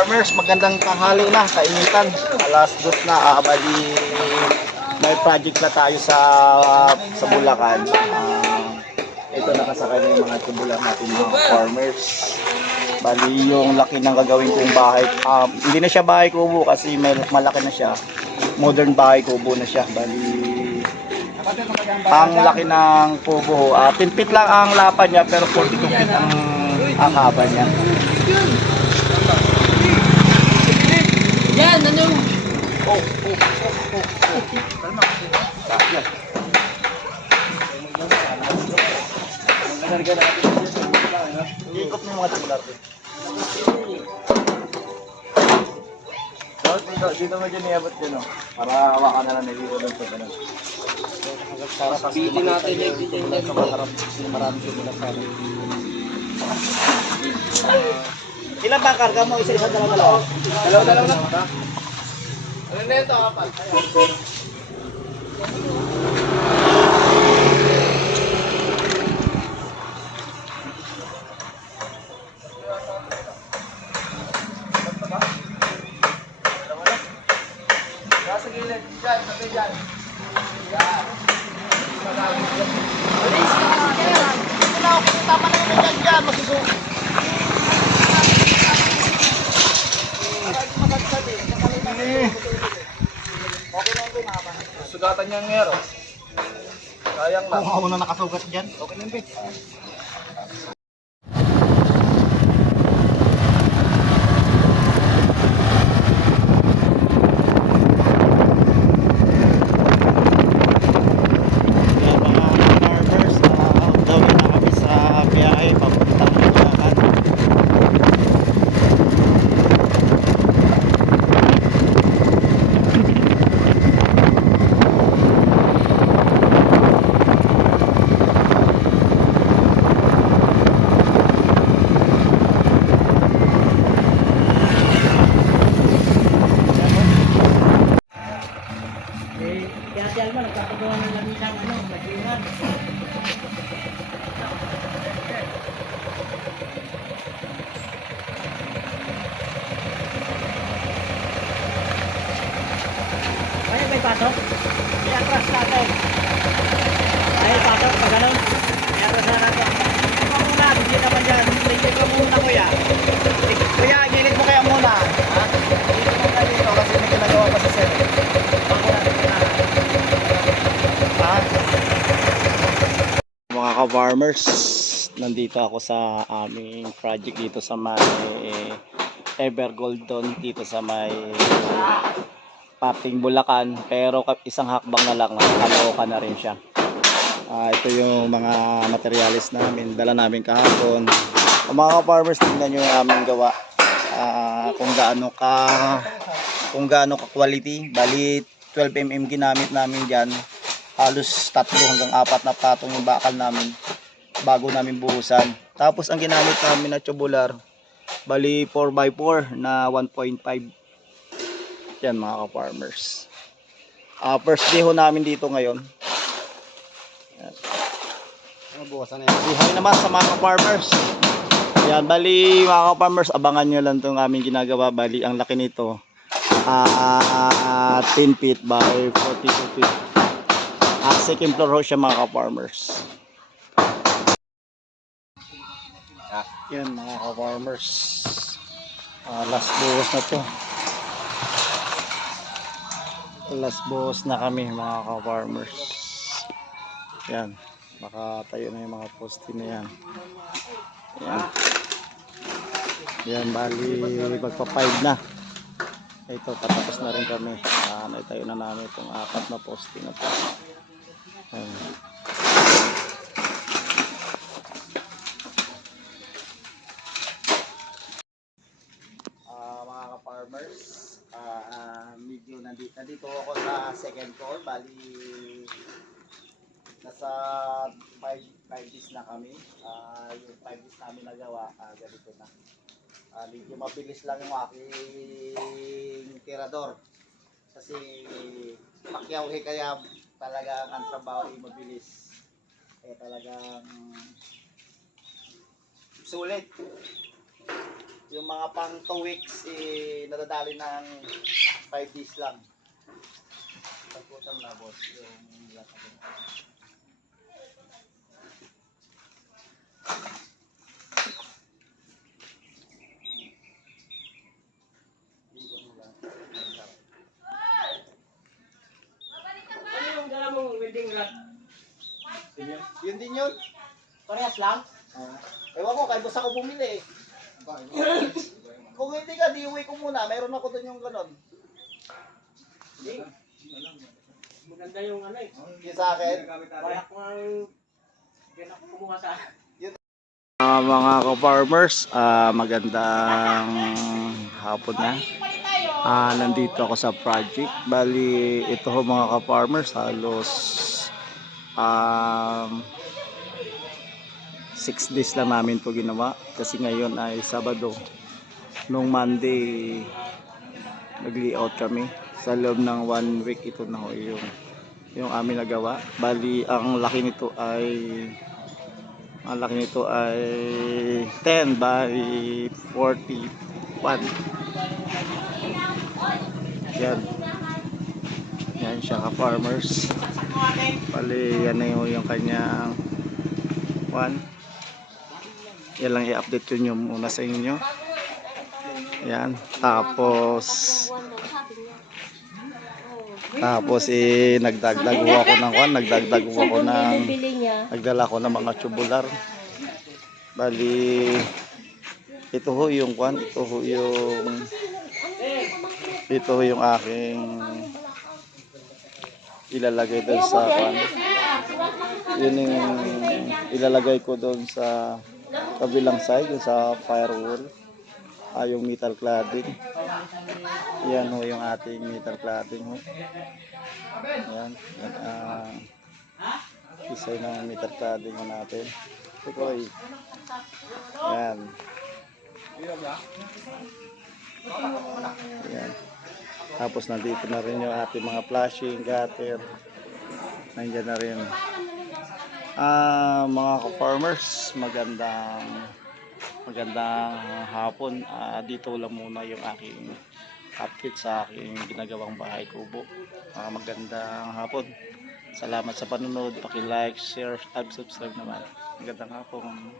farmers, magandang tanghali na, kainitan. Alas 2 na, bali may project na tayo sa Bulacan. Ito nakasakay na yung mga tubulan natin mga farmers. Bali yung laki ng gagawin kong bahay. Hindi na siya bahay kubo kasi malaki na siya. Modern bahay kubo na siya. Bali ang laki ng kubo. 10 feet lang ang lapad niya pero 42 feet ang haba niya. Yan, ano? Kalma. Yan. Ikot mo yung mga tubular ko. Dito mo dyan iabot dyan o. Para hawakan na lang nilito doon sa ganun. Bitin natin yung bitin dyan. Marami tubular sa akin. Ilan ba karga mo? Isa-isa dalawa-dalawa? Dalaw-dalaw lang. Ano na ito? Apat. Sa gilid. Diyan. Sabi dyan. Yan. Bilis ka. Wala ako pinutama na yung dyan. Magsusunod. Okay na yung mahaba. Sugatan niya ng hero. Sayang lang. Kung ako na nakasugat dyan, okay na yung May pasok? I-atras natin. Ay, pasok pa ganun. I-atras na natin. Ito muna, hindi naman dyan. Tingin ko muna kuya. Kuya, gilid mo kaya muna. Ha? Gilid mo kaya dito kasi may ginagawa pa sa sir. Ako na dito na. Ha? Mga ka-farmers, nandito ako sa aming project dito sa may Evergold doon dito sa may Pating Bulacan, pero isang hakbang na lang Caloocan na rin siya. Ito yung mga materialis namin, dala namin kahapon. Mga farmers, tingnan nyo yung aming gawa. Kung gaano ka quality. Bali 12mm ginamit namin dyan. Halos 3 hanggang 4 na patong yung bakal namin bago namin buhusan. Tapos ang ginamit namin na tubular, bali 4x4 na 1.5. Yan mga ka-farmers. First day ho namin dito ngayon. Yan. Bukasan na yan. Buhay naman sa mga ka-farmers. Yan, bali mga ka-farmers, abangan nyo lang itong aming ginagawa. Bali, ang laki nito 10 feet by 42 feet. Second floor ho siya mga ka-farmers. Yan mga ka-farmers. Last buhos na to. Last buhos na kami mga ka-farmers. Yan, nakatayo na yung mga poste na yan. Yan. Yan, bali magpa 5 na. Ito, patapos na rin kami. Naitayo na namin itong 4 na poste na to. Yan. Mga ka-farmers, medyo nandito ako sa second floor. Bali nasa 5 days na kami. Yung 5 days namin nagawa, ganito na. Medyo mabilis lang yung aking tirador kasi Pacquiao kaya talagang ang trabaho ay mabilis. Talagang sulit. Yung mga pang 2 weeks, nadadali ng 5 days lang. Pagputang na boss, yung lahat. Ano yung dala mong welding rod? Yun din yun. Parehas lang? Ewan ko, kay boss ako bumili eh. Kung hindi ka, di-uwi ko muna. Meron ako doon yung ganon. Hindi. Maganda yung ano eh. Yung sa akin. Kaya ko ang ganap kumuha sa Mga ka-farmers, magandang hapon na. Nandito ako sa project. Bali, ito ho mga ka-farmers, halos 6 days lang namin to ginawa. Kasi ngayon ay Sabado. Nung Monday, nag-layout kami. Sa loob ng 1 week, ito na ho yung amin nagawa. Bali, ang laki nito ay 10 by 41. Yan siya ka-farmers. Bali, yan na yung kanyang yan lang i-update ko nyo muna sa inyo. Yan, tapos nagdagdag ako ng nagdala ko ng mga tubular. Bali, ito ho yung aking ilalagay doon sa yun yung ilalagay ko doon sa kabilang side, yung sa firewall. Yung metal cladding. Yan ho yung ating metal cladding ho. Yan isay ng metal cladding ho natin. Ito ay yan. Yan. Tapos nandito na rin yung ating mga flashing gutter. Nandiyan na rin. Mga ka-farmers, magandang hapon. Dito lang muna yung aking update sa aking ginagawang bahay kubo. Magandang hapon. Salamat sa panonood. Paki-like, share, and subscribe naman. Magandang hapon.